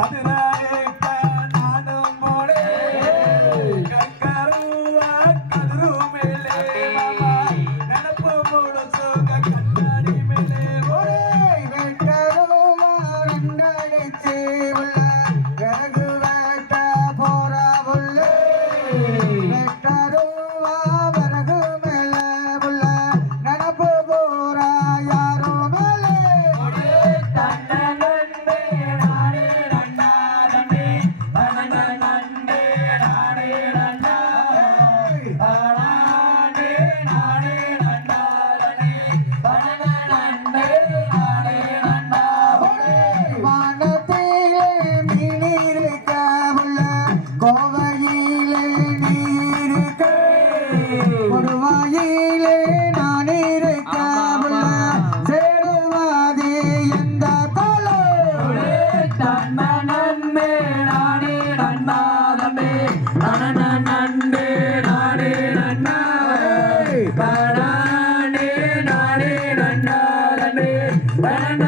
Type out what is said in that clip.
나는 நன்மே நானே நன்மாதமே நன நன்மே நானே நன்மா நானே நானே நன்னாதமே நன